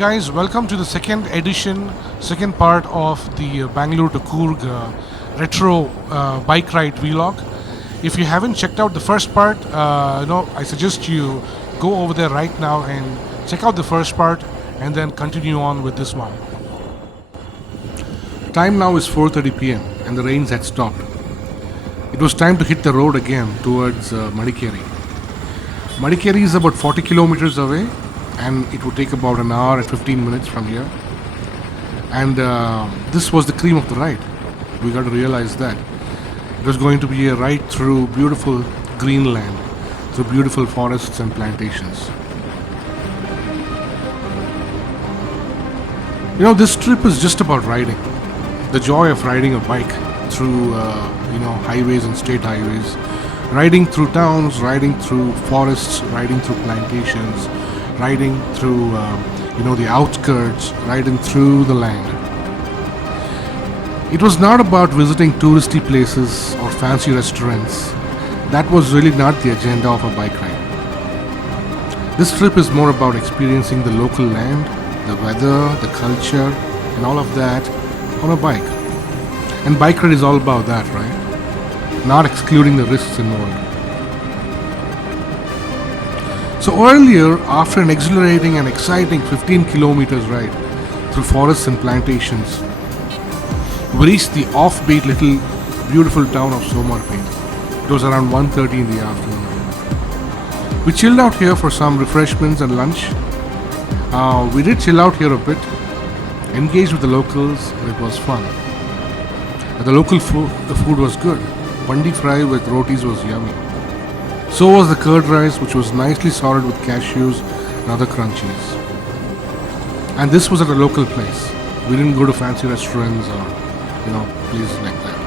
guys, welcome to the second part of the Bangalore to Coorg retro bike ride vlog. If you haven't checked out the first part, I suggest you go over there right now and check out the first part and then continue on with this one. Time now is 4:30 p.m. and the rains had stopped. It was time to hit the road again towards Madikeri. Madikeri is about 40 kilometers away, and it would take about an hour and 15 minutes from here. And this was the cream of the ride. We got to realize that. It was going to be a ride through beautiful green land, through beautiful forests and plantations. This trip is just about riding. The joy of riding a bike through, highways and state highways. Riding through towns, riding through forests, riding through plantations, riding through, the outskirts, riding through the land. It was not about visiting touristy places or fancy restaurants. That was really not the agenda of a bike ride. This trip is more about experiencing the local land, the weather, the culture, and all of that on a bike. And bike ride is all about that, right? Not excluding the risks involved. So earlier, after an exhilarating and exciting 15 kilometers ride through forests and plantations, we reached the offbeat little beautiful town of Somwarpet. It was around 1:30 in the afternoon. We chilled out here for some refreshments and lunch. We did chill out here a bit, engaged with the locals, and it was fun. The local the food was good. Bandi fry with rotis was yummy. So was the curd rice, which was nicely sorted with cashews and other crunchies. And this was at a local place. We didn't go to fancy restaurants or, places like that.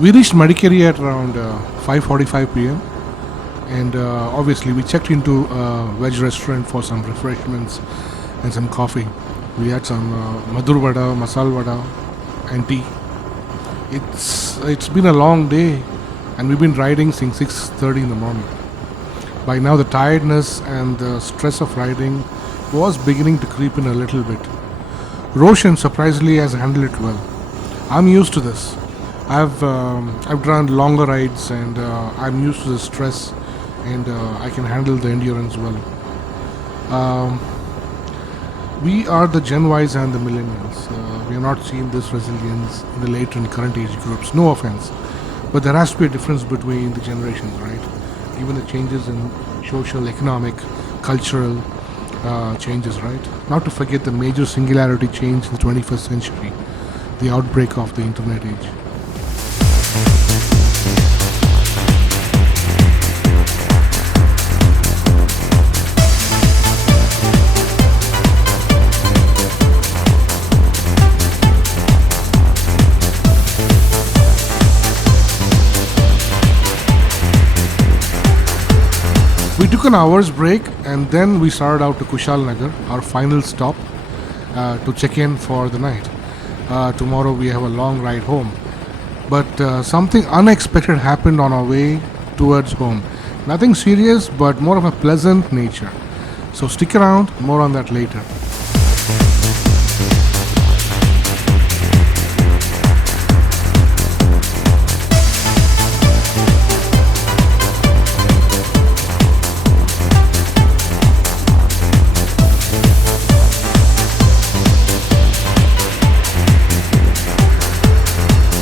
We reached Madikeri at around 5:45 p.m. and obviously we checked into a veg restaurant for some refreshments and some coffee. We had some madur vada, masal vada, and tea. It's been a long day, and we've been riding since 6:30 in the morning. By now, the tiredness and the stress of riding was beginning to creep in a little bit. Roshan surprisingly has handled it well. I'm used to this. I've done longer rides, and I'm used to the stress, and I can handle the endurance well. Um, we are the Gen Ys and the millennials. We have not seen this resilience in the late and current age groups. No offense, but there has to be a difference between the generations, right? Given the changes in social, economic, cultural changes, right? Not to forget the major singularity change in the 21st century, the outbreak of the internet age. We took an hour's break and then we started out to Kushalnagar, our final stop, to check in for the night. Tomorrow we have a long ride home. But something unexpected happened on our way towards home. Nothing serious, but more of a pleasant nature. So stick around, more on that later.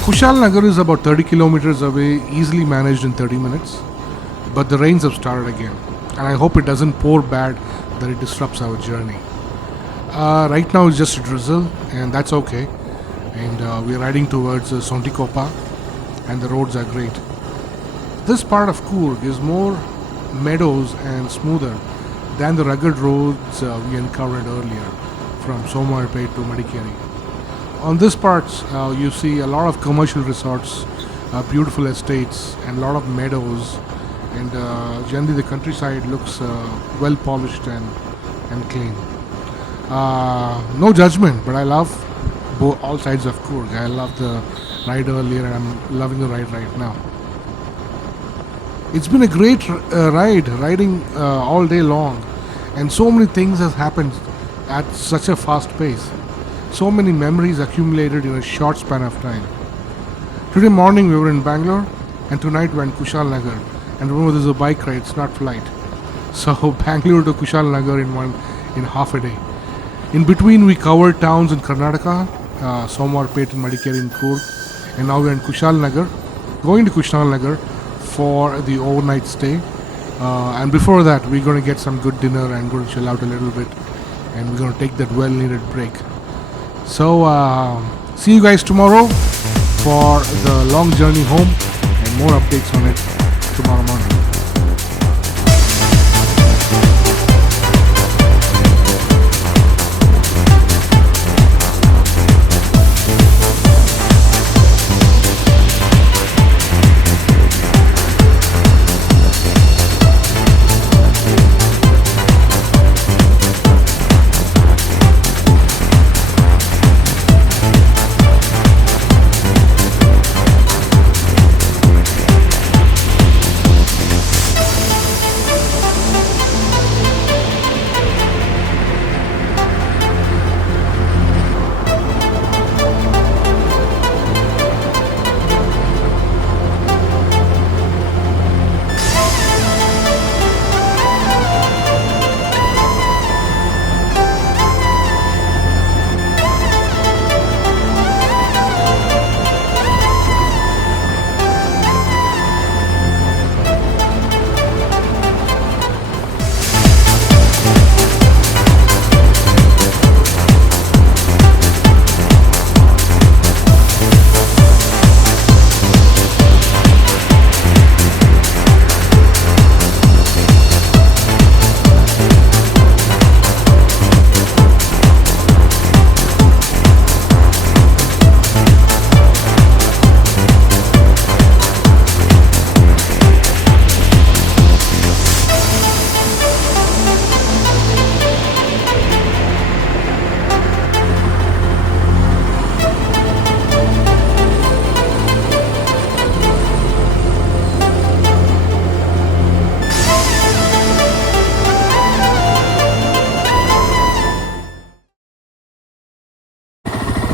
Kushalnagar is about 30 kilometers away, easily managed in 30 minutes. But the rains have started again, and I hope it doesn't pour bad that it disrupts our journey. Right now it's just a drizzle, and that's okay. And we are riding towards Sontikopa, and the roads are great. This part of Coorg is more meadows and smoother than the rugged roads we encountered earlier from Somwarpet to Madikeri. On this part, you see a lot of commercial resorts, beautiful estates, and a lot of meadows. And generally, the countryside looks well polished and clean. No judgment, but I love all sides of Coorg. I love the ride earlier, and I'm loving the ride right now. It's been a great riding all day long, and so many things have happened at such a fast pace. So many memories accumulated in a short span of time. Today morning we were in Bangalore, and tonight we're in Kushalnagar. And remember, this is a bike ride, it's not flight. So Bangalore to Kushalnagar in half a day. In between we covered towns in Karnataka, Somwarpet and Madikeri and Coorg, and now we're in Kushalnagar, going to Kushalnagar for the overnight stay. And before that, we're going to get some good dinner and going to chill out a little bit, and we're going to take that well-needed break. So, see you guys tomorrow for the long journey home, and more updates on it tomorrow morning.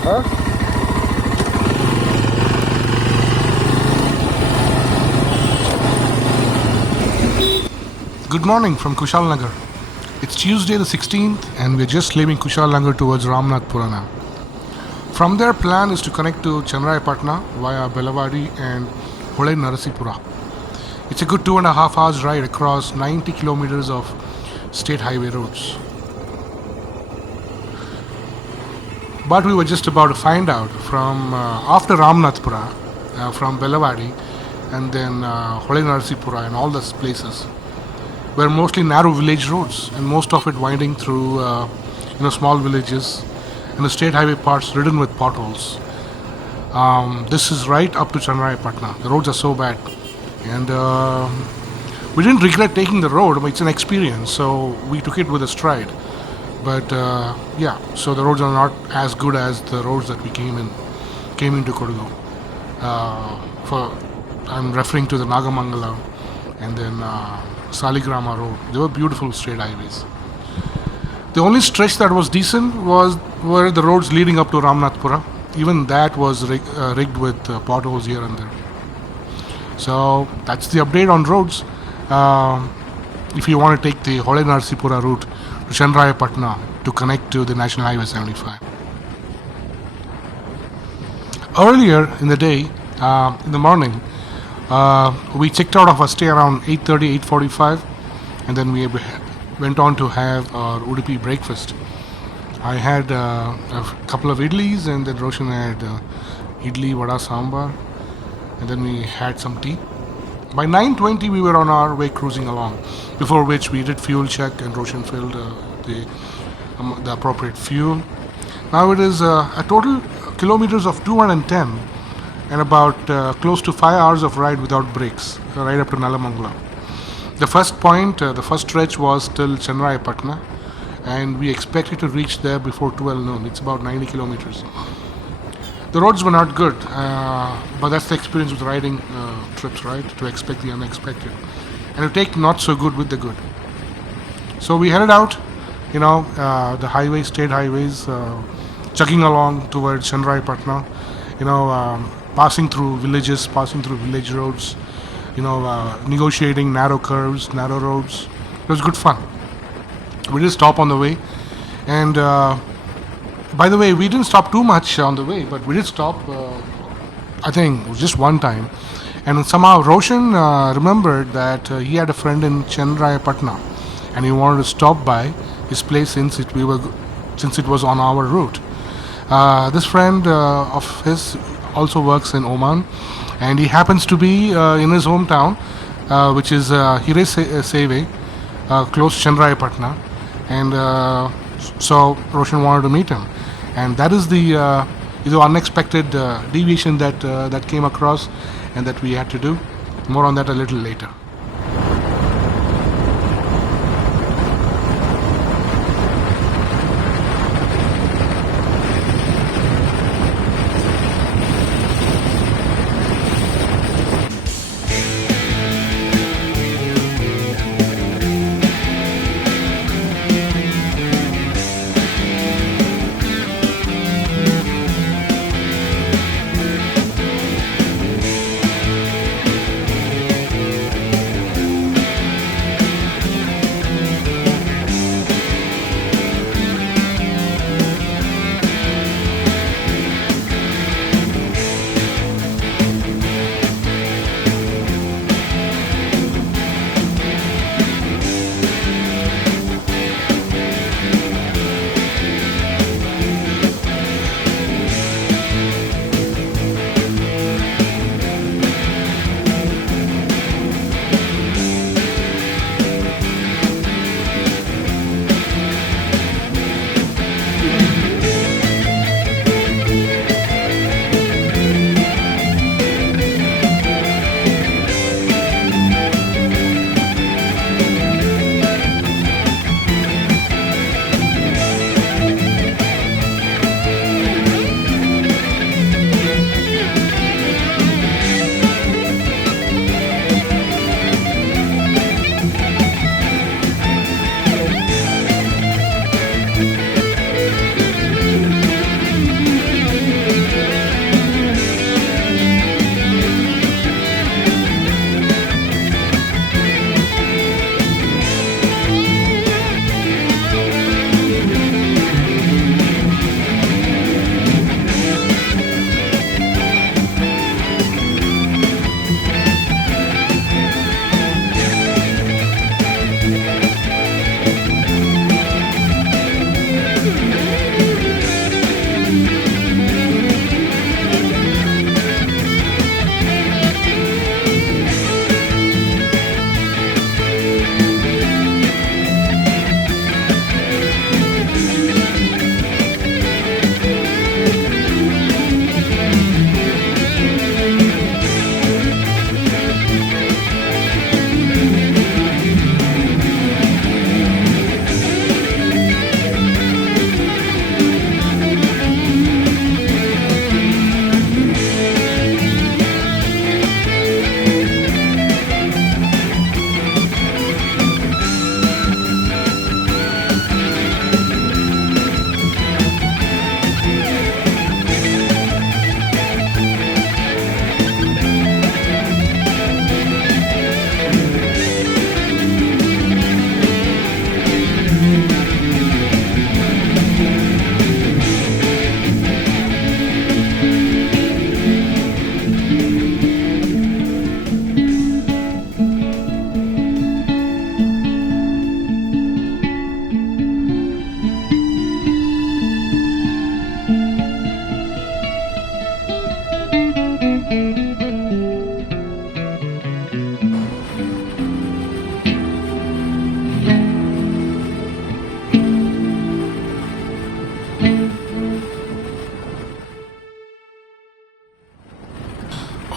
Huh? Good morning from Kushalnagar. It's Tuesday the 16th and we're just leaving Kushalnagar towards Ramanathapura now. From there, plan is to connect to Channarayapatna via Belawadi and Narasipura. It's a good 2.5 hours ride across 90 kilometers of state highway roads. But we were just about to find out from after Ramanathapura, from Belawadi and then Narasipura and all those places were mostly narrow village roads and most of it winding through small villages and the state highway parts ridden with potholes. This is right up to Channarayapatna. The roads are so bad and we didn't regret taking the road, but it's an experience, so we took it with a stride. But so the roads are not as good as the roads that we came into Kodagu. I'm referring to the Nagamangala and then Saligrama road. They were beautiful straight highways. The only stretch that was decent were the roads leading up to Ramanathapura. Even that was rigged with potholes here and there. So that's the update on roads. If you want to take the Narsipura route to Channarayapatna to connect to the National Highway 75. Earlier in the day, in the morning, we checked out of our stay around 8:30, 8:45, and then we went on to have our Udupi breakfast. I had a couple of idlis, and then Roshan had idli, vada, sambar, and then we had some tea. By 9:20, we were on our way cruising along, before which we did fuel check and Roshan filled the appropriate fuel. Now it is a total kilometers of 210 and about close to 5 hours of ride without breaks, right up to Nelamangala. The first point, the first stretch was till Channarayapatna, and we expected to reach there before 12 noon. It's about 90 kilometers. The roads were not good, but that's the experience with riding trips, right? To expect the unexpected and to take not so good with the good. So we headed out, the highways, state highways, chugging along towards Channarayapatna, passing through villages, passing through village roads, negotiating narrow curves, narrow roads. It was good fun. We did stop on the way, and by the way, we didn't stop too much on the way, but we did stop, I think, just one time. And somehow Roshan remembered that he had a friend in Channarayapatna, and he wanted to stop by his place since it was on our route. This friend of his also works in Oman, and he happens to be in his hometown, which is Hiresave, close to Channarayapatna, and so Roshan wanted to meet him, and that is the unexpected deviation that came across and that we had to do. More on that a little later.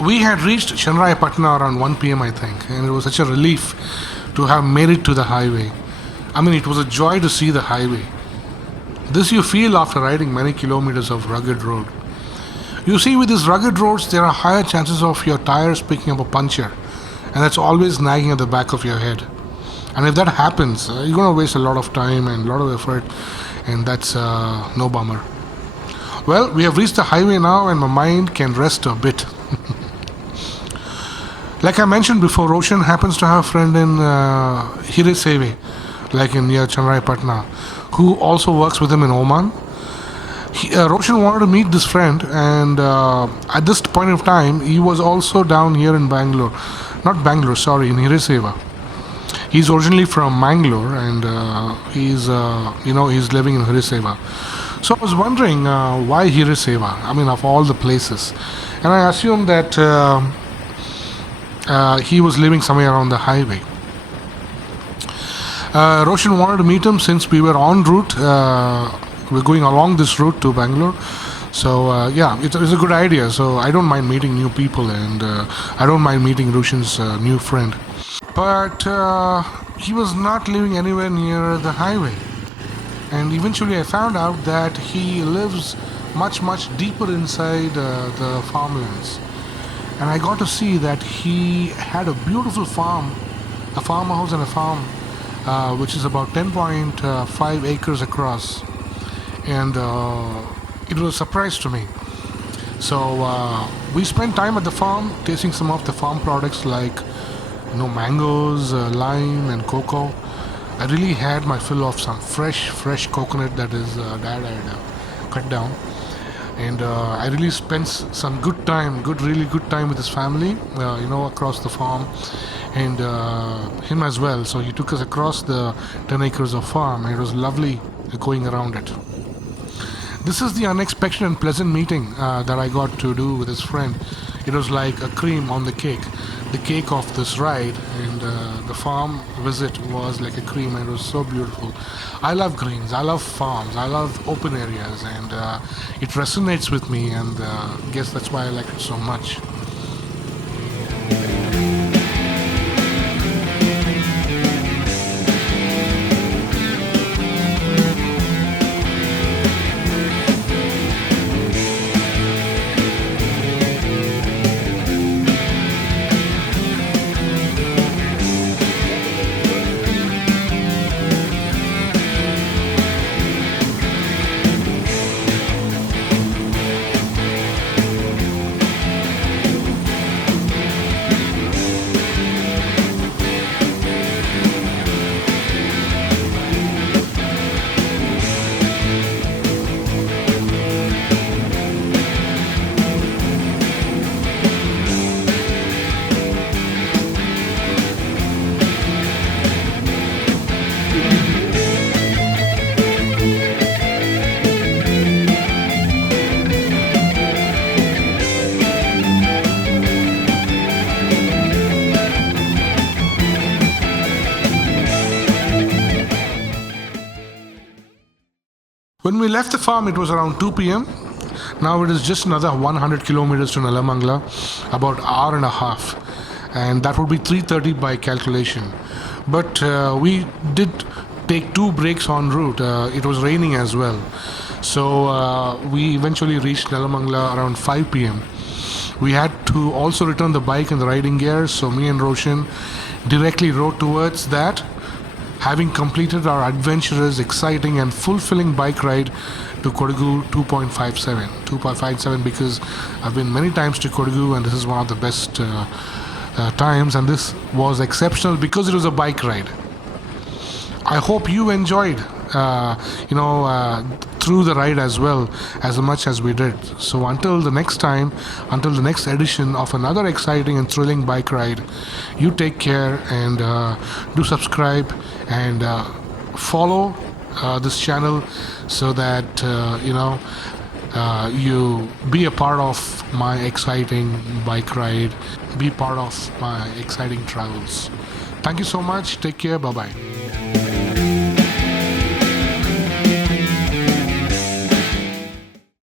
We had reached Channarayapatna around 1 p.m. I think, and it was such a relief to have made it to the highway. I mean, it was a joy to see the highway. This you feel after riding many kilometers of rugged road. You see, with these rugged roads, there are higher chances of your tires picking up a puncture, and that's always nagging at the back of your head. And if that happens, you're going to waste a lot of time and a lot of effort, and that's no bummer. Well, we have reached the highway now, and my mind can rest a bit. Like I mentioned before, Roshan happens to have a friend in Hiresave, like in near Channarayapatna, who also works with him in Oman. Roshan wanted to meet this friend, and at this point of time, he was also down here in Bangalore. Not Bangalore, sorry, in Hiresave. He's originally from Bangalore, and he's living in Hiresave. So I was wondering why Hiresave? I mean, of all the places, and I assumed that he was living somewhere around the highway. Roshan wanted to meet him since we were en route. We're going along this route to Bangalore. So yeah, it's a good idea. So I don't mind meeting new people, and I don't mind meeting Roshan's new friend. But he was not living anywhere near the highway. And eventually I found out that he lives much deeper inside the farmlands. And I got to see that he had a beautiful farm, a farmhouse and a farm, which is about 10.5 acres across. And it was a surprise to me. So we spent time at the farm tasting some of the farm products like mangoes, lime and cocoa. I really had my fill of some fresh coconut that his dad had cut down. And I really spent some really good time with his family, across the farm, and him as well. So he took us across the 10 acres of farm, and it was lovely going around it. This is the unexpected and pleasant meeting that I got to do with his friend. It was like a cream on the cake of this ride, and the farm visit was like a cream, and it was so beautiful. I love greens, I love farms, I love open areas, and it resonates with me, and I guess that's why I like it so much. When we left the farm, it was around 2 p.m. Now it is just another 100 kilometers to Nelamangala, about an hour and a half, and that would be 3:30 by calculation. But we did take 2 breaks en route. It was raining as well, so we eventually reached Nelamangala around 5 p.m. We had to also return the bike and the riding gear, so me and Roshan directly rode towards that, having completed our adventurous, exciting and fulfilling bike ride to Kodagu 2.57 because I've been many times to Kodagu, and this is one of the best times, and this was exceptional because it was a bike ride. I hope you enjoyed through the ride as well as much as we did. So until the next edition of another exciting and thrilling bike ride, you take care, and do subscribe and follow this channel so that you be a part of my exciting bike ride, be part of my exciting travels. Thank you so much. Take care. Bye bye.